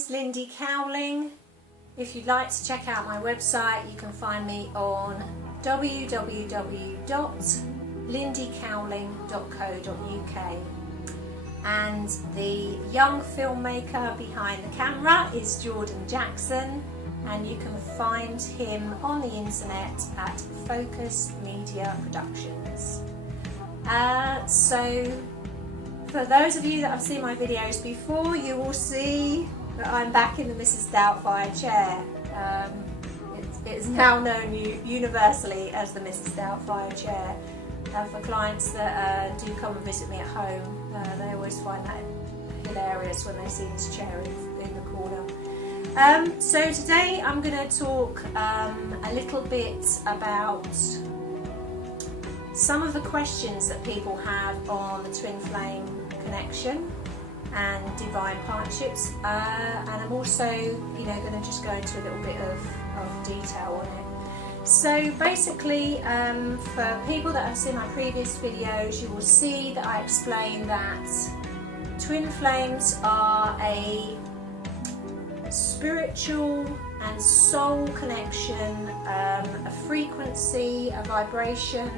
name's Lindy Cowling. If you'd like to check out my website, you can find me on www.lindycowling.co.uk. And the young filmmaker behind the camera is Jordan Jackson, and you can find him on the internet at Focus Media Productions. So for those of you that have seen my videos before, you will see that I'm back in the Mrs. Doubtfire chair. It is now known universally as the Mrs. Doubtfire chair. For clients that do come and visit me at home, they always find that hilarious when they see this chair in the corner. So today I'm going to talk a little bit about some of the questions that people have on the twin flame connection and divine partnerships, and I'm also going to just go into a little bit of detail on it. So basically, for people that have seen my previous videos, you will see that I explain that twin flames are a spiritual and soul connection, a frequency, a vibration,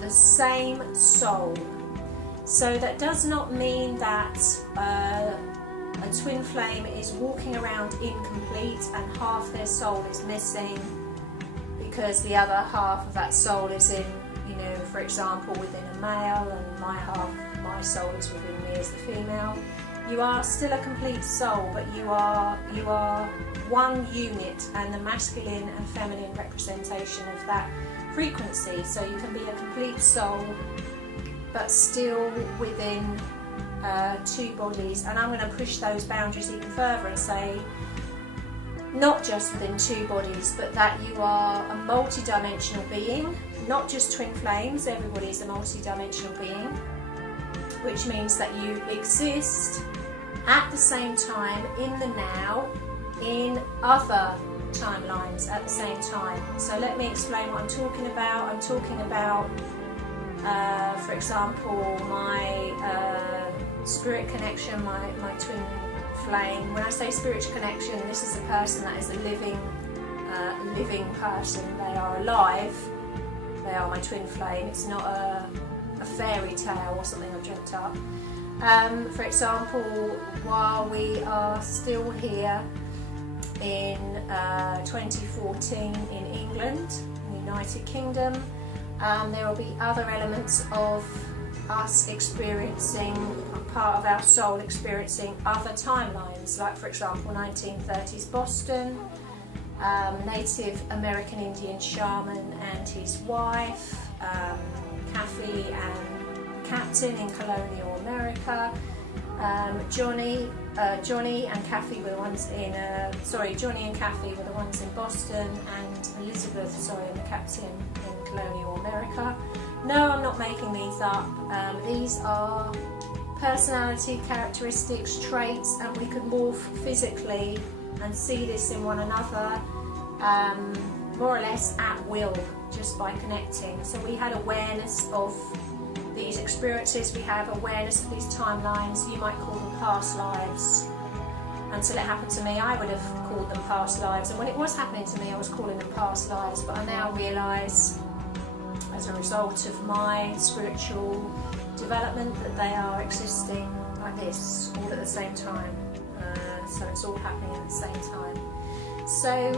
the same soul. So that does not mean that a twin flame is walking around incomplete and half their soul is missing because the other half of that soul is in, for example, within a male, and my soul is within me as the female. You are still a complete soul, but you are one unit and the masculine and feminine representation of that frequency. So you can be a complete soul, but still within two bodies. And I'm going to push those boundaries even further and say, not just within two bodies, but that you are a multi-dimensional being, not just twin flames. Everybody is a multi-dimensional being, which means that you exist at the same time in the now, in other timelines at the same time. So let me explain what I'm talking about. I'm talking about, for example, my spirit connection, my twin flame. When I say spiritual connection, this is a person that is a living person. They are alive. They are my twin flame. It's not a fairy tale or something I've dreamt up. For example, while we are still here in 2014 in England, United Kingdom, there will be other elements of us experiencing, part of our soul experiencing other timelines, like for example 1930s Boston, Native American Indian shaman and his wife, Kathy and Captain in colonial America, Johnny and Kathy were the ones in Johnny and Kathy were the ones in Boston, and Elizabeth, and the Captain in colonial America. No, I'm not making these up. These are personality characteristics, traits, and we can morph physically and see this in one another, more or less at will, just by connecting. So we had awareness of these experiences, we have awareness of these timelines. You might call them past lives. Until it happened to me, I would have called them past lives, and when it was happening to me, I was calling them past lives. But I now realise, as a result of my spiritual development, that they are existing like this, all at the same time. So it's all happening at the same time. So,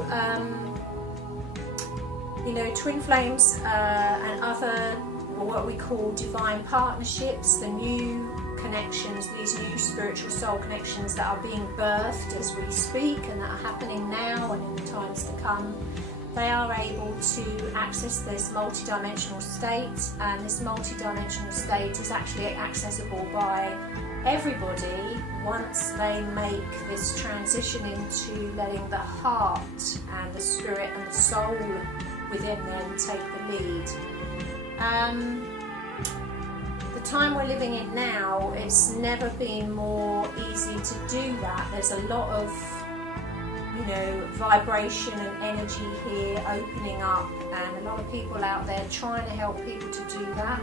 twin flames and other, or what we call divine partnerships, the new connections, these new spiritual soul connections that are being birthed as we speak and that are happening now and in the times to come, they are able to access this multi-dimensional state, and this multi-dimensional state is actually accessible by everybody once they make this transition into letting the heart and the spirit and the soul within them take the lead. The time we're living in now, it's never been more easy to do that. There's a lot of vibration and energy here opening up, and a lot of people out there trying to help people to do that.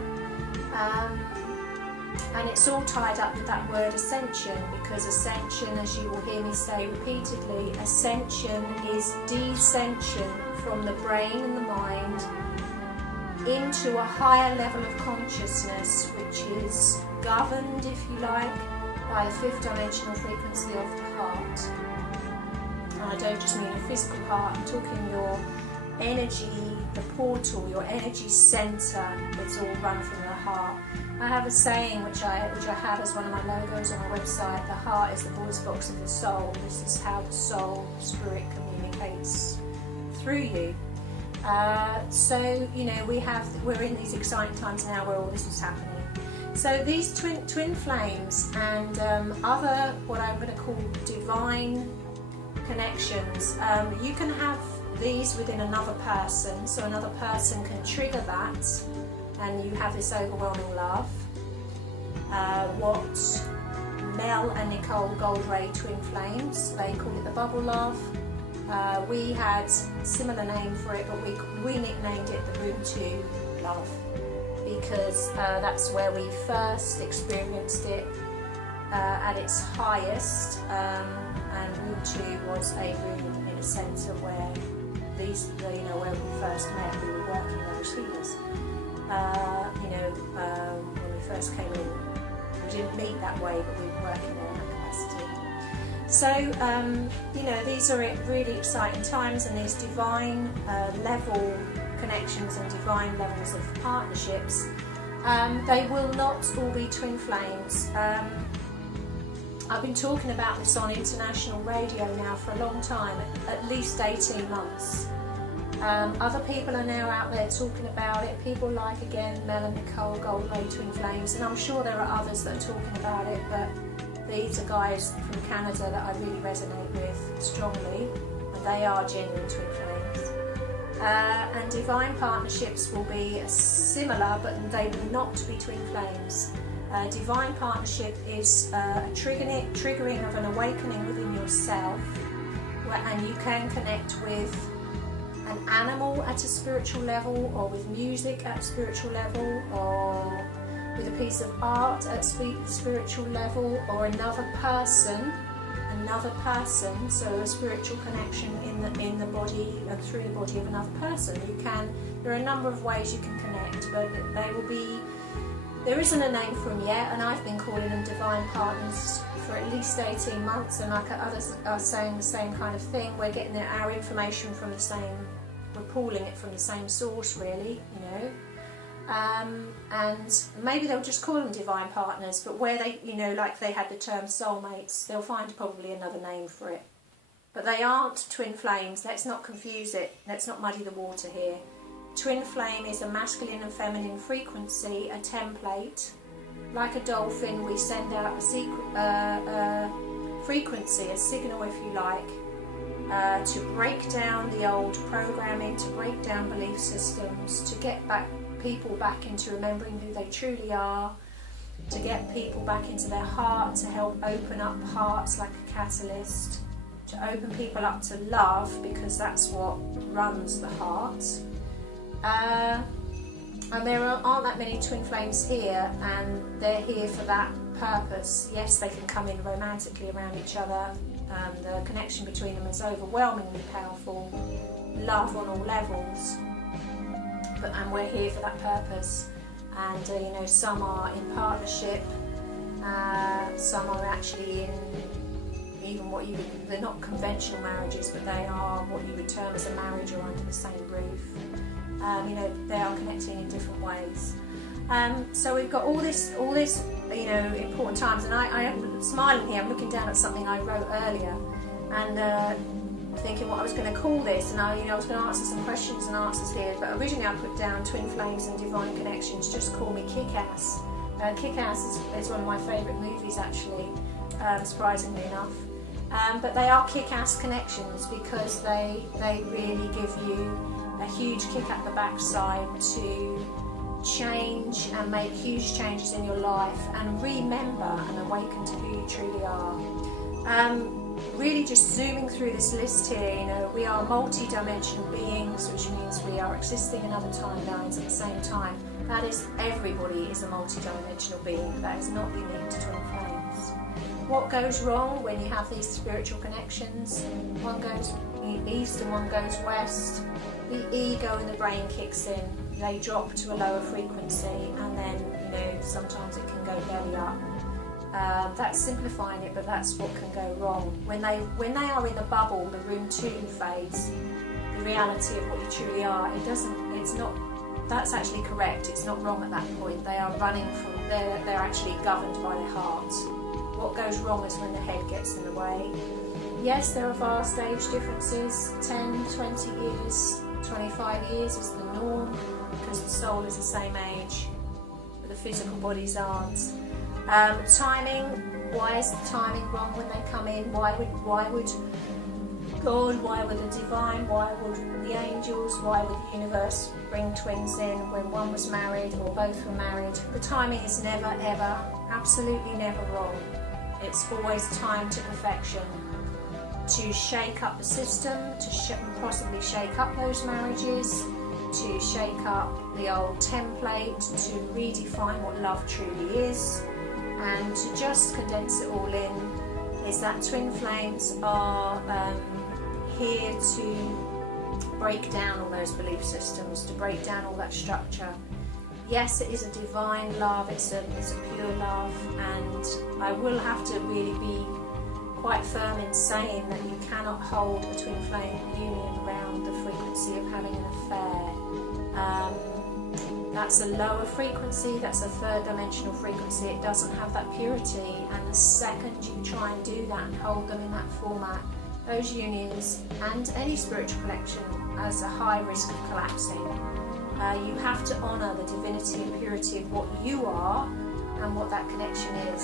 And it's all tied up with that word ascension, because ascension, as you will hear me say repeatedly, ascension is descension from the brain and the mind into a higher level of consciousness, which is governed, if you like, by the fifth dimensional frequency of the heart. And I don't just mean a physical heart, I'm talking your energy, the portal, your energy centre. It's all run from the heart. I have a saying which I have as one of my logos on my website: the heart is the voice box of the soul. This is how the soul, spirit, communicates through you. So you know, we're in these exciting times now where all this is happening. So these twin flames and other, what I'm going to call divine connections, you can have these within another person, so another person can trigger that, and you have this overwhelming love. What Mel and Nicole Goldray twin flames, they call it the bubble love. We had a similar name for it, but we nicknamed it the Room 2 love, because that's where we first experienced it at its highest, and Room 2 was a room in a centre where where we first met. We were working there as healers. When we first came in, we didn't meet that way, but we were working there in that capacity. So, these are really exciting times, and these divine level connections and divine levels of partnerships, they will not all be twin flames. I've been talking about this on international radio now for a long time, at least 18 months. Other people are now out there talking about it. People like, again, Mel and Nicole Goldray twin flames, and I'm sure there are others that are talking about it, but these are guys from Canada that I really resonate with strongly, and they are genuine twin flames. And divine partnerships will be similar, but they will not be twin flames. Divine partnership is a triggering of an awakening within yourself, and you can connect with an animal at a spiritual level, or with music at a spiritual level, or with a piece of art at spiritual level, or another person, so a spiritual connection in the body and through the body of another person. There are a number of ways you can connect, but there isn't a name for them yet, and I've been calling them divine partners for at least 18 months, and like others are saying the same kind of thing. We're getting our information from we're pulling it from the same source, really, and maybe they'll just call them divine partners, but where they, like they had the term soulmates, they'll find probably another name for it. But they aren't twin flames. Let's not confuse it. Let's not muddy the water here. Twin flame is a masculine and feminine frequency, a template. Like a dolphin, we send out a frequency, a signal, if you like, to break down the old programming, to break down belief systems, to get people back into remembering who they truly are, to get people back into their heart, to help open up hearts like a catalyst, to open people up to love, because that's what runs the heart. And there aren't that many twin flames here, and they're here for that purpose. Yes, they can come in romantically around each other. The connection between them is overwhelmingly powerful. Love on all levels. And we're here for that purpose. And some are in partnership. Some are actually in they're not conventional marriages, but they are what you would term as a marriage, or under the same roof. They are connecting in different ways. So we've got all this, important times, and I am smiling here. I'm looking down at something I wrote earlier, and thinking what I was going to call this, and I was going to answer some questions and answers here. But originally I put down twin flames and divine connections. Just call me Kick-Ass. Kick-Ass is one of my favourite movies, actually, surprisingly enough. But they are kick-ass connections, because they really give you a huge kick at the backside to change and make huge changes in your life, and remember and awaken to who you truly are. Really just zooming through this list here, we are multi-dimensional beings, which means we are existing in other timelines at the same time. That is, everybody is a multi-dimensional being. That is not unique to twin flames. What goes wrong when you have these spiritual connections? One goes east and one goes west. The ego in the brain kicks in. They drop to a lower frequency, and then, you know, sometimes it can go belly up. That's simplifying it, but that's what can go wrong. When they are in the bubble, the room 2 fades. The reality of what you truly are, it's not, that's actually correct. It's not wrong at that point. They are running from, they're actually governed by their heart. What goes wrong is when the head gets in the way. Yes, there are vast age differences, 10, 20 years, 25 years is the norm, because the soul is the same age, but the physical bodies aren't. Timing, why is the timing wrong when they come in? Why would God, why would the divine, why would the angels, why would the universe bring twins in when one was married or both were married? The timing is never, ever, absolutely never wrong. It's always time to perfection. To shake up the system, to possibly shake up those marriages, to shake up the old template, to redefine what love truly is, and to just condense it all in, is that twin flames are here to break down all those belief systems, to break down all that structure. Yes, it is a divine love, it's a pure love, and I will have to really be quite firm in saying that you cannot hold a twin flame union around the frequency of having an affair. That's a lower frequency, that's a third dimensional frequency. It doesn't have that purity, and the second you try and do that and hold them in that format, those unions and any spiritual connection has a high risk of collapsing. You have to honour the divinity and purity of what you are and what that connection is.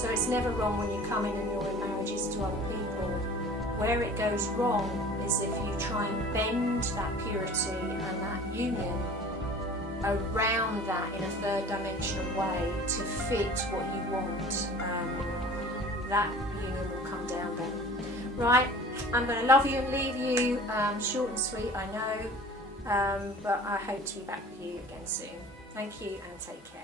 So it's never wrong when you come in and you're in marriages to other people. Where it goes wrong is if you try and bend that purity and that union around that in a third dimensional way to fit what you want. That union will come down then. Right, I'm going to love you and leave you. Short and sweet, I know, but I hope to be back with you again soon. Thank you and take care.